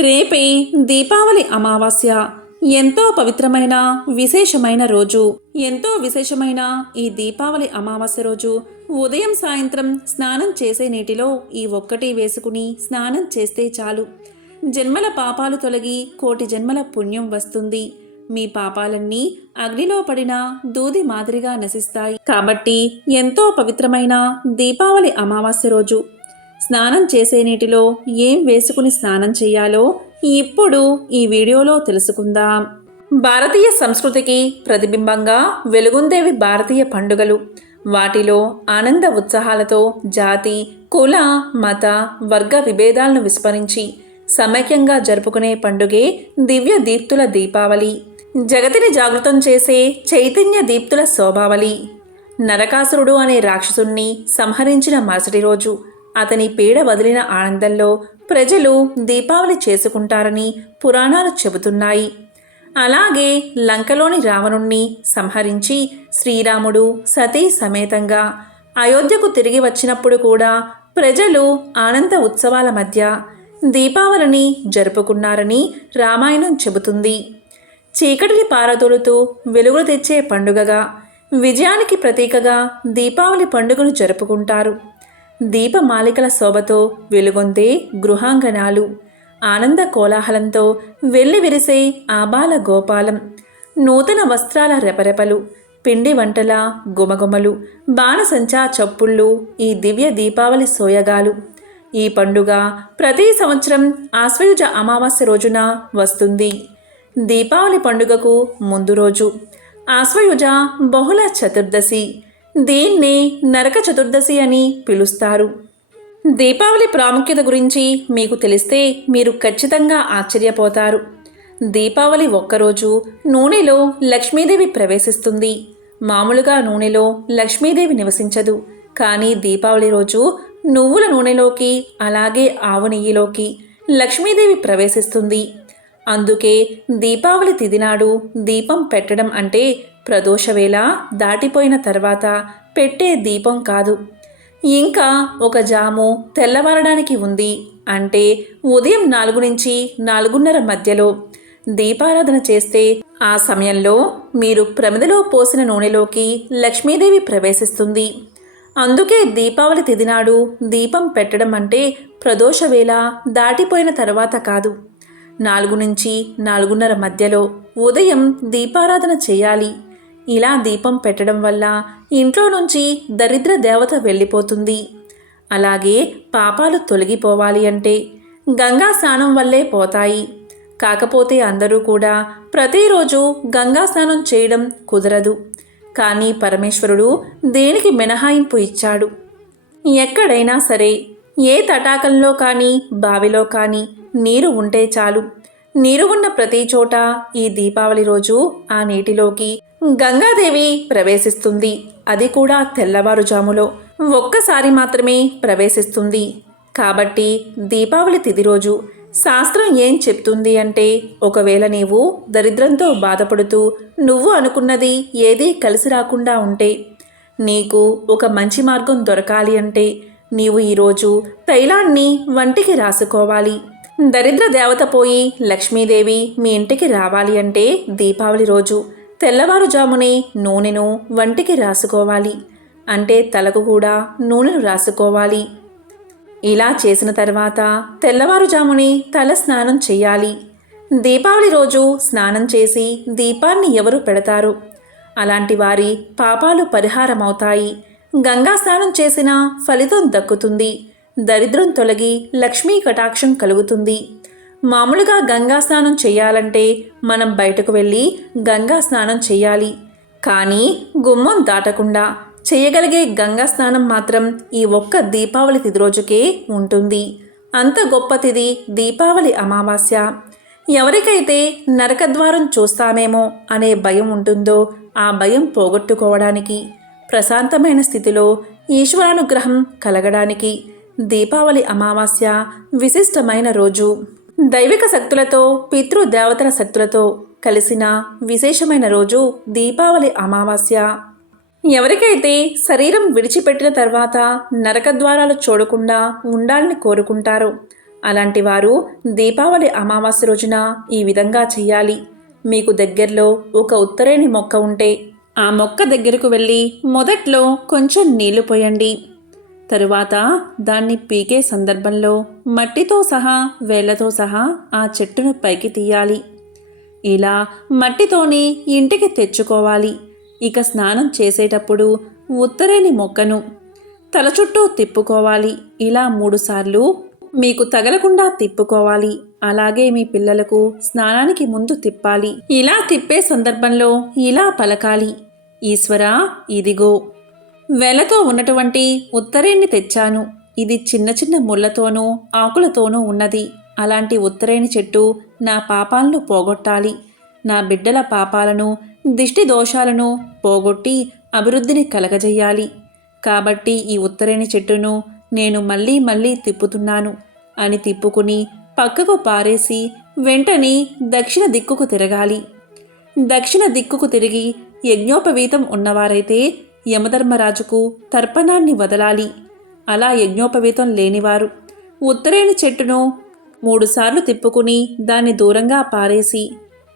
రేపే దీపావళి అమావాస్య. ఎంతో పవిత్రమైన విశేషమైన రోజు. ఎంతో విశేషమైన ఈ దీపావళి అమావాస్య రోజు ఉదయం సాయంత్రం స్నానం చేసే నీటిలో ఈ ఒక్కటి వేసుకుని స్నానం చేస్తే చాలు. జన్మల పాపాలు తొలగి కోటి జన్మల పుణ్యం వస్తుంది. మీ పాపాలన్నీ అగ్నిలో పడిన దూది మాదిరిగా నశిస్తాయి. కాబట్టి ఎంతో పవిత్రమైన దీపావళి అమావాస్య రోజు స్నానం చేసే నీటిలో ఏం వేసుకుని స్నానం చేయాలో ఇప్పుడు ఈ వీడియోలో తెలుసుకుందాం. భారతీయ సంస్కృతికి ప్రతిబింబంగా వెలుగొందేవి భారతీయ పండుగలు. వాటిలో ఆనంద ఉత్సాహాలతో జాతి, కుల, మత, వర్గ విభేదాలను విస్మరించి సమైక్యంగా జరుపుకునే పండుగే దివ్య దీప్తుల దీపావళి. జగతిని జాగృతం చేసే చైతన్య దీప్తుల శోభావళి. నరకాసురుడు అనే రాక్షసుణ్ణి సంహరించిన మరుసటి రోజు అతని పీడ వదిలిన ఆనందంలో ప్రజలు దీపావళి చేసుకుంటారని పురాణాలు చెబుతున్నాయి. అలాగే లంకలోని రావణుణ్ణి సంహరించి శ్రీరాముడు సతీ సమేతంగా అయోధ్యకు తిరిగి వచ్చినప్పుడు కూడా ప్రజలు ఆనంద ఉత్సవాల మధ్య దీపావళిని జరుపుకున్నారని రామాయణం చెబుతుంది. చీకటిని పారదోలుతూ వెలుగులు తెచ్చే పండుగగా, విజయానికి ప్రతీకగా దీపావళి పండుగను జరుపుకుంటారు. దీపమాలికల శోభతో వెలుగొందే గృహాంగణాలు, ఆనంద కోలాహలంతో వెల్లి విరిసే ఆబాల గోపాలం, నూతన వస్త్రాల రెపరెపలు, పిండి వంటల గుమగుమలు, బాణసంచా చప్పుళ్ళు ఈ దివ్య దీపావళి సోయగాలు. ఈ పండుగ ప్రతి సంవత్సరం ఆశ్వయుజ అమావాస్య రోజున వస్తుంది. దీపావళి పండుగకు ముందు రోజు ఆశ్వయుజ బహుళ చతుర్దశి. దీన్ని నరక చతుర్దశి అని పిలుస్తారు. దీపావళి ప్రాముఖ్యత గురించి మీకు తెలిస్తే మీరు ఖచ్చితంగా ఆశ్చర్యపోతారు. దీపావళి ఒక్కరోజు నూనెలో లక్ష్మీదేవి ప్రవేశిస్తుంది. మామూలుగా నూనెలో లక్ష్మీదేవి నివసించదు. కానీ దీపావళి రోజు నువ్వుల నూనెలోకి, అలాగే ఆవు నెయ్యిలోకి లక్ష్మీదేవి ప్రవేశిస్తుంది. అందుకే దీపావళి తిథి నాడు దీపం పెట్టడం అంటే ప్రదోషవేళ దాటిపోయిన తర్వాత పెట్టే దీపం కాదు. ఇంకా ఒక జాము తెల్లవారడానికి ఉంది అంటే ఉదయం 4 నుంచి 4:30 మధ్యలో దీపారాధన చేస్తే ఆ సమయంలో మీరు ప్రమిదలో పోసిన నూనెలోకి లక్ష్మీదేవి ప్రవేశిస్తుంది. అందుకే దీపావళి తిథి నాడు దీపం పెట్టడం అంటే ప్రదోషవేళ దాటిపోయిన తర్వాత కాదు, 4 నుంచి 4:30 మధ్యలో ఉదయం దీపారాధన చేయాలి. ఇలా దీపం పెట్టడం వల్ల ఇంట్లో నుంచి దరిద్ర దేవత వెళ్ళిపోతుంది. అలాగే పాపాలు తొలగిపోవాలి అంటే గంగా స్నానం వల్లే పోతాయి. కాకపోతే అందరూ కూడా ప్రతిరోజు గంగా స్నానం చేయడం కుదరదు. కానీ పరమేశ్వరుడు దేనికి మినహాయింపు ఇచ్చాడు. ఎక్కడైనా సరే ఏ తటాకంలో కానీ బావిలో కానీ నీరు ఉంటే చాలు. నీరు ఉన్న ప్రతి చోట ఈ దీపావళి రోజు ఆ నీటిలోకి గంగాదేవి ప్రవేశిస్తుంది. అది కూడా తెల్లవారుజాములో ఒక్కసారి మాత్రమే ప్రవేశిస్తుంది. కాబట్టి దీపావళి తిథి రోజు శాస్త్రం ఏం చెప్తుంది అంటే, ఒకవేళ నీవు దరిద్రంతో బాధపడుతూ నువ్వు అనుకున్నది ఏదీ కలిసి రాకుండా ఉంటే, నీకు ఒక మంచి మార్గం దొరకాలి అంటే నీవు ఈరోజు తైలాన్ని వంటికి రాసుకోవాలి. దరిద్ర దేవత పోయి లక్ష్మీదేవి మీ ఇంటికి రావాలి అంటే దీపావళి రోజు తెల్లవారుజామునే నూనెను వంటికి రాసుకోవాలి. అంటే తలకు కూడా నూనెను రాసుకోవాలి. ఇలా చేసిన తర్వాత తెల్లవారుజామునే తల స్నానం చేయాలి. దీపావళి రోజు స్నానం చేసి దీపాన్ని ఎవరు పెడతారు అలాంటి వారి పాపాలు పరిహారమవుతాయి. గంగా స్నానం చేసిన ఫలితం దక్కుతుంది. దరిద్రం తొలగి లక్ష్మీ కటాక్షం కలుగుతుంది. మామూలుగా గంగా స్నానం చేయాలంటే మనం బయటకు వెళ్ళి గంగా స్నానం చేయాలి. కానీ గుమ్మం దాటకుండా చేయగలిగే గంగా స్నానం మాత్రం ఈ ఒక్క దీపావళి తిథి రోజుకే ఉంటుంది. అంత గొప్ప తిథి దీపావళి అమావాస్య. ఎవరికైతే నరకద్వారం చూస్తామేమో అనే భయం ఉంటుందో ఆ భయం పోగొట్టుకోవడానికి, ప్రశాంతమైన స్థితిలో ఈశ్వరానుగ్రహం కలగడానికి దీపావళి అమావాస్య విశిష్టమైన రోజు. దైవిక శక్తులతో, పితృదేవతల శక్తులతో కలిసిన విశేషమైన రోజు దీపావళి అమావాస్య. ఎవరికైతే శరీరం విడిచిపెట్టిన తర్వాత నరకద్వారాలు చూడకుండా ఉండాలని కోరుకుంటారో అలాంటి వారు దీపావళి అమావాస్య రోజున ఈ విధంగా చెయ్యాలి. మీకు దగ్గరలో ఒక ఉత్తరేణి మొక్క ఉంటే ఆ మొక్క దగ్గరకు వెళ్ళి మొదట్లో కొంచెం నీళ్లు పోయండి. తరువాత దాన్ని పీకే సందర్భంలో మట్టితో సహా వేళ్లతో సహా ఆ చెట్టును పైకి తీయాలి. ఇలా మట్టితోనే ఇంటికి తెచ్చుకోవాలి. ఇక స్నానం చేసేటప్పుడు ఉత్తరేణి మొక్కను తల చుట్టూ తిప్పుకోవాలి. ఇలా 3 సార్లు మీకు తగలకుండా తిప్పుకోవాలి. అలాగే మీ పిల్లలకు స్నానానికి ముందు తిప్పాలి. ఇలా తిప్పే సందర్భంలో ఇలా పలకాలి, ఈశ్వరా, ఇదిగో వేలతో ఉన్నటువంటి ఉత్తరేణి తెచ్చాను. ఇది చిన్న చిన్న ముళ్ళతోనూ ఆకులతోనూ ఉన్నది. అలాంటి ఉత్తరేణి చెట్టు నా పాపాలను పోగొట్టాలి. నా బిడ్డల పాపాలను, దిష్టి దోషాలను పోగొట్టి అభివృద్ధిని కలగజేయాలి. కాబట్టి ఈ ఉత్తరేణి చెట్టును నేను మళ్ళీ మళ్ళీ తిప్పుతున్నాను అని తిప్పుకుని పక్కకు పారేసి వెంటనే దక్షిణ దిక్కుకు తిరగాలి. దక్షిణ దిక్కుకు తిరిగి యజ్ఞోపవీతం ఉన్నవారైతే యమధర్మరాజుకు తర్పణాన్ని వదలాలి. అలా యజ్ఞోపవీతం లేనివారు ఉత్తరేణి చెట్టును 3 సార్లు తిప్పుకుని దాన్ని దూరంగా పారేసి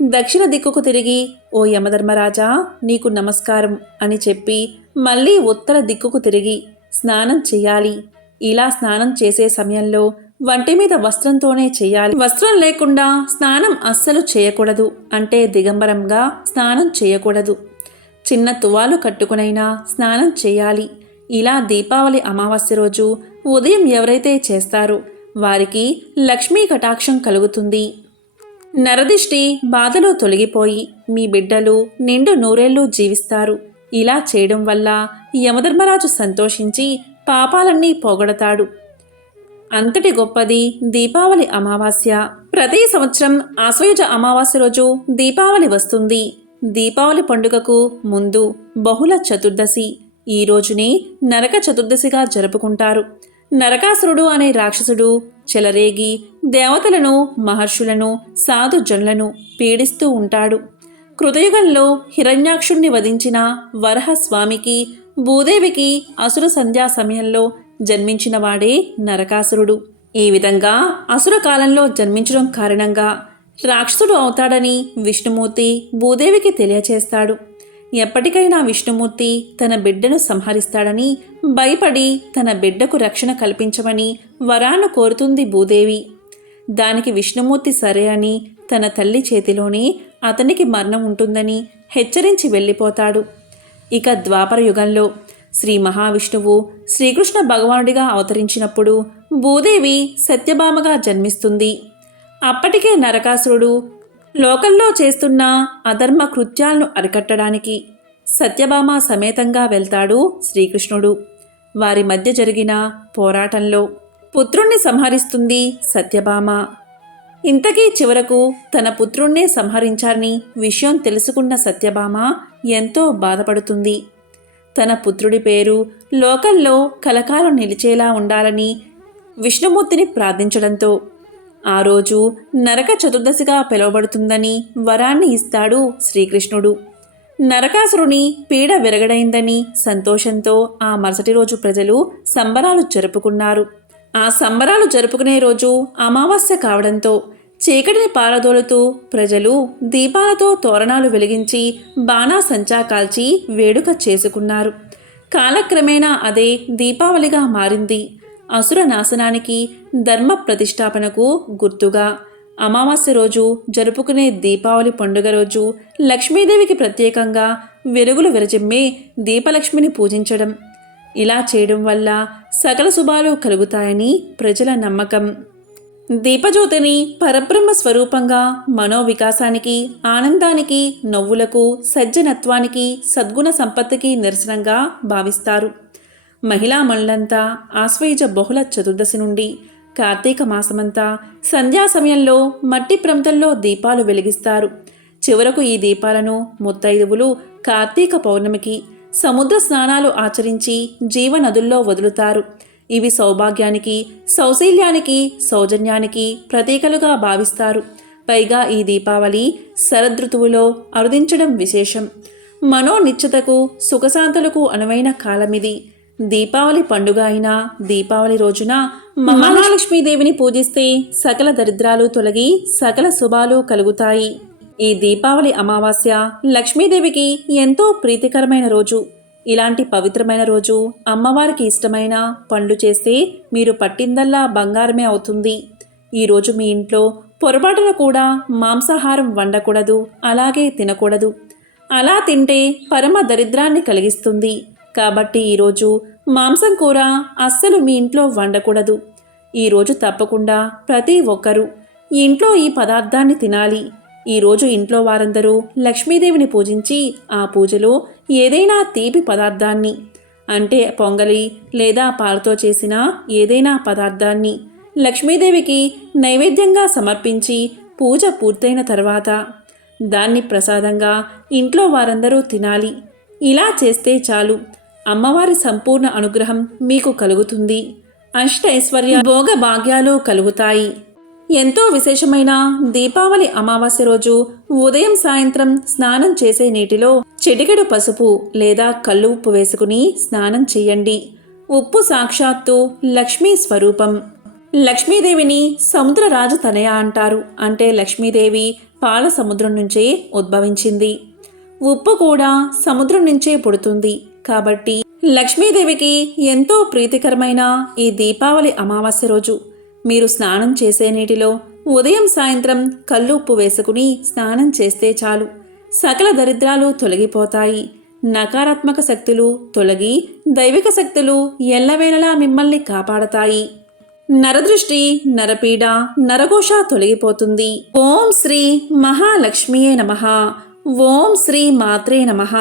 దక్షిణ దిక్కుకు తిరిగి, ఓ యమధర్మరాజా, నీకు నమస్కారం అని చెప్పి మళ్ళీ ఉత్తర దిక్కుకు తిరిగి స్నానం చెయ్యాలి. ఇలా స్నానం చేసే సమయంలో వంటి మీద వస్త్రంతోనే చేయాలి. వస్త్రం లేకుండా స్నానం అస్సలు చేయకూడదు. అంటే దిగంబరంగా స్నానం చేయకూడదు. చిన్న తువాలు కట్టుకునైనా స్నానం చేయాలి. ఇలా దీపావళి అమావాస్య రోజు ఉదయం ఎవరైతే చేస్తారో వారికి లక్ష్మీ కటాక్షం కలుగుతుంది. నరదిష్టి బాధలు తొలగిపోయి మీ బిడ్డలు నిండు నూరేళ్లు జీవిస్తారు. ఇలా చేయడం వల్ల యమధర్మరాజు సంతోషించి పాపాలన్నీ పోగొడతాడు. అంతటి గొప్పది దీపావళి అమావాస్య. ప్రతి సంవత్సరం ఆశ్వయుజ అమావాస్య రోజు దీపావళి వస్తుంది. దీపావళి పండుగకు ముందు బహుళ చతుర్దశి. ఈ రోజునే నరక చతుర్దశిగా జరుపుకుంటారు. నరకాసురుడు అనే రాక్షసుడు చెలరేగి దేవతలను, మహర్షులను, సాధు జనులను పీడిస్తూ ఉంటాడు. కృతయుగంలో హిరణ్యాక్షుణ్ణి వధించిన వరహస్వామికి, భూదేవికి అసుర సంధ్యా సమయంలో జన్మించిన వాడే నరకాసురుడు. ఈ విధంగా అసుర కాలంలో జన్మించడం కారణంగా రాక్షసుడు అవుతాడని విష్ణుమూర్తి భూదేవికి తెలియచేస్తాడు. ఎప్పటికైనా విష్ణుమూర్తి తన బిడ్డను సంహరిస్తాడని భయపడి తన బిడ్డకు రక్షణ కల్పించమని వరాన్ని కోరుతుంది భూదేవి. దానికి విష్ణుమూర్తి సరే అని తన తల్లి చేతిలోనే అతనికి మరణం ఉంటుందని హెచ్చరించి వెళ్ళిపోతాడు. ఇక ద్వాపర యుగంలో శ్రీ మహావిష్ణువు శ్రీకృష్ణ భగవానుడిగా అవతరించినప్పుడు భూదేవి సత్యభామగా జన్మిస్తుంది. అప్పటికే నరకాసురుడు లోకంలో చేస్తున్న అధర్మ కృత్యాలను అరికట్టడానికి సత్యభామ సమేతంగా వెళ్తాడు శ్రీకృష్ణుడు. వారి మధ్య జరిగిన పోరాటంలో పుత్రుణ్ణి సంహరిస్తుంది సత్యభామ. ఇంతకీ చివరకు తన పుత్రుణ్ణే సంహరించారని విషయం తెలుసుకున్న సత్యభామ ఎంతో బాధపడుతుంది. తన పుత్రుడి పేరు లోకంలో కలకాలం నిలిచేలా ఉండాలని విష్ణుమూర్తిని ప్రార్థించడంతో ఆ రోజు నరక చతుర్దశిగా పిలువబడుతుందని వరాన్ని ఇస్తాడు శ్రీకృష్ణుడు. నరకాసురుని పీడ విరగడైందని సంతోషంతో ఆ మరుసటి రోజు ప్రజలు సంబరాలు జరుపుకున్నారు. ఆ సంబరాలు జరుపుకునే రోజు అమావాస్య కావడంతో చీకటిని పారదోలుతూ ప్రజలు దీపాలతో తోరణాలు వెలిగించి బాణాసంచా కాల్చి వేడుక చేసుకున్నారు. కాలక్రమేణా అదే దీపావళిగా మారింది. అసుర నాశనానికి, ధర్మ ప్రతిష్టాపనకు గుర్తుగా అమావాస్య రోజు జరుపుకునే దీపావళి పండుగ రోజు లక్ష్మీదేవికి ప్రత్యేకంగా వెలుగులు విరజిమ్మే దీపలక్ష్మిని పూజించడం. ఇలా చేయడం వల్ల సకల శుభాలు కలుగుతాయని ప్రజల నమ్మకం. దీపజ్యోతిని పరబ్రహ్మ స్వరూపంగా మనోవికాసానికి, ఆనందానికి, నవ్వులకు, సజ్జనత్వానికి, సద్గుణ సంపత్తికి నిరసనంగా భావిస్తారు. మహిళా మనులంతా ఆశ్వయుజ బహుళ చతుర్దశి నుండి కార్తీక మాసమంతా సంధ్యా సమయంలో మట్టి ప్రమిదల్లో దీపాలు వెలిగిస్తారు. చివరకు ఈ దీపాలను ముత్తైదువులు కార్తీక పౌర్ణమికి సముద్ర స్నానాలు ఆచరించి జీవనదుల్లో వదులుతారు. ఇవి సౌభాగ్యానికి, సౌశీల్యానికి, సౌజన్యానికి ప్రతీకలుగా భావిస్తారు. పైగా ఈ దీపావళి శరదృతువులో అరుదించడం విశేషం. మనోనిశ్చతకు, సుఖశాంతులకు అనువైన కాలమిది. దీపావళి పండుగ అయిన దీపావళి రోజున మహాలక్ష్మీదేవిని పూజిస్తే సకల దరిద్రాలు తొలగి సకల శుభాలు కలుగుతాయి. ఈ దీపావళి అమావాస్య లక్ష్మీదేవికి ఎంతో ప్రీతికరమైన రోజు. ఇలాంటి పవిత్రమైన రోజు అమ్మవారికి ఇష్టమైన పనులు చేస్తే మీరు పట్టిందల్లా బంగారమే అవుతుంది. ఈరోజు మీ ఇంట్లో పొరపాటున కూడా మాంసాహారం వండకూడదు, అలాగే తినకూడదు. అలా తింటే పరమ దరిద్రాన్ని కలిగిస్తుంది. కాబట్టి ఈరోజు మాంసం కూర అస్సలు మీ ఇంట్లో వండకూడదు. ఈరోజు తప్పకుండా ప్రతి ఒక్కరూ ఇంట్లో ఈ పదార్థాన్ని తినాలి. ఈరోజు ఇంట్లో వారందరూ లక్ష్మీదేవిని పూజించి ఆ పూజలో ఏదైనా తీపి పదార్థాన్ని అంటే పొంగలి లేదా పాలతో చేసిన ఏదైనా పదార్థాన్ని లక్ష్మీదేవికి నైవేద్యంగా సమర్పించి పూజ పూర్తయిన తర్వాత దాన్ని ప్రసాదంగా ఇంట్లో వారందరూ తినాలి. ఇలా చేస్తే చాలు, అమ్మవారి సంపూర్ణ అనుగ్రహం మీకు కలుగుతుంది. అష్టైశ్వర్య భోగ భాగ్యాలు కలుగుతాయి. ఎంతో విశేషమైన దీపావళి అమావాస్య రోజు ఉదయం సాయంత్రం స్నానం చేసే నీటిలో చిటికెడు పసుపు లేదా కల్లు ఉప్పు వేసుకుని స్నానం చేయండి. ఉప్పు సాక్షాత్తు లక్ష్మీ స్వరూపం. లక్ష్మీదేవిని సముద్రరాజు తనయ అంటారు. అంటే లక్ష్మీదేవి పాల సముద్రం నుంచే ఉద్భవించింది. ఉప్పు కూడా సముద్రం నుంచే పుడుతుంది. కాబట్టి లక్ష్మీదేవికి ఎంతో ప్రీతికరమైన ఈ దీపావళి అమావాస్య రోజు మీరు స్నానం చేసే నీటిలో ఉదయం సాయంత్రం కల్లు ఉప్పు వేసుకుని స్నానం చేస్తే చాలు, సకల దరిద్రాలు తొలగిపోతాయి. నకారాత్మక శక్తులు తొలగి దైవిక శక్తులు ఎల్లవేళలా మిమ్మల్ని కాపాడతాయి. నరదృష్టి, నరపీడ, నరఘోష తొలగిపోతుంది. ఓం శ్రీ మహాలక్ష్మియే నమః. ఓం శ్రీ మాత్రే నమః.